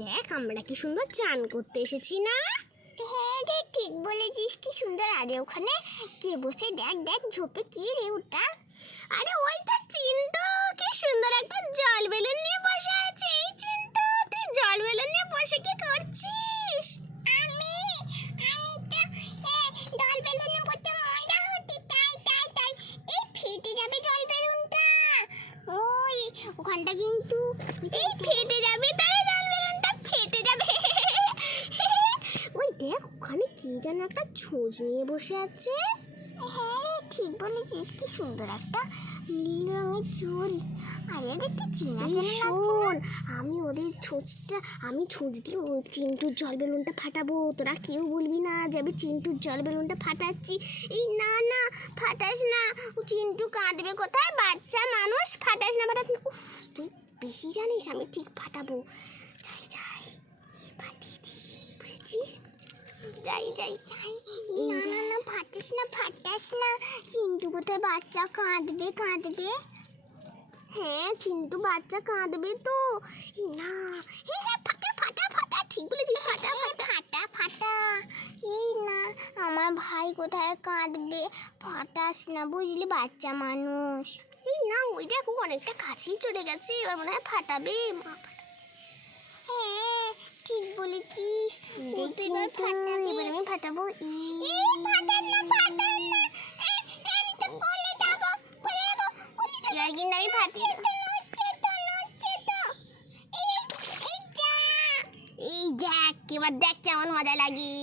দেখ আমরা কি সুন্দর চান করতে এসেছি না? হ্যাঁ রে, ঠিক বলেছিস, কি সুন্দর। আরে ওখানে কে বসে, দেখ দেখ ঝোপে, কি রে ওটা? আরে ওইটা চিন্টু, কি সুন্দর একটা জল বেলুন নিয়ে বসে আছে। এই চিন্টু, তুই জল বেলুন নিয়ে বসে কি করছিস? আমি তো জল বেলুনে করতে মজা হচ্ছে, তাই এই ফেটে যাবে জল বেলুনটা। ওই ওখানটা কিন্তু এই ফেটে যাবে, তারে জল বেলুনটা ফেটে যাবে। ওই দেখ ওখানে কি যেন একটা ছুঁচ নিয়ে বসে আছে। হ্যাঁ রে, ঠিক বলেছিস, কি সুন্দর একটা নীল রঙের চুল। আরে একটু চেনা এই চেনা লাগছে শোন, আমি ওদের ছুঁচ দিয়ে ওই চিন্টুর জল বেলুনটা ফাটাবো। তোরা কেউ বলবি না যে আমি চিন্টুর জল বেলুনটা ফাটাচ্ছি। এই না না, ফাটাস না, ও চিন্টু কাঁদবে কোথায়, বাচ্চা মানুষ। ফাটাস না। উফ, তুই বেশি জানিস, আমি ঠিক ফাটাবো। যাই কি ফাটিয়ে দিই, বুঝেছিস? যাই না, ফাটাস না। চিন্টু কোথায়, বাচ্চা কাঁদবে। হ্যাঁ, চিন্টু বাচ্চা কাঁদবে তো। এই না, হ্যাঁ ফাটা, ঠিক বলেছিস, ফাটা। এই না, আমার ভাই কোথায় কাঁদবে, ফাটাস না, বুঝলি, বাচ্চা মানুষ। এই না, ওই দেখো অনেকটা কাছেই চলে গেছে, এবার মনে হয় ফাটাবে। হ্যাঁ, ঠিক বলেছিস, কিন্তু এবার ফাটাবে। এবার আমি ফাটাবো। ফাটাস না। আমি তো কোলে যাবো। এবার কিন্তু আমি ফাটিয়ে দেবো। নড়ছে তো। এই যা। এই দেখ, এবার দেখ কেমন মজা লাগে।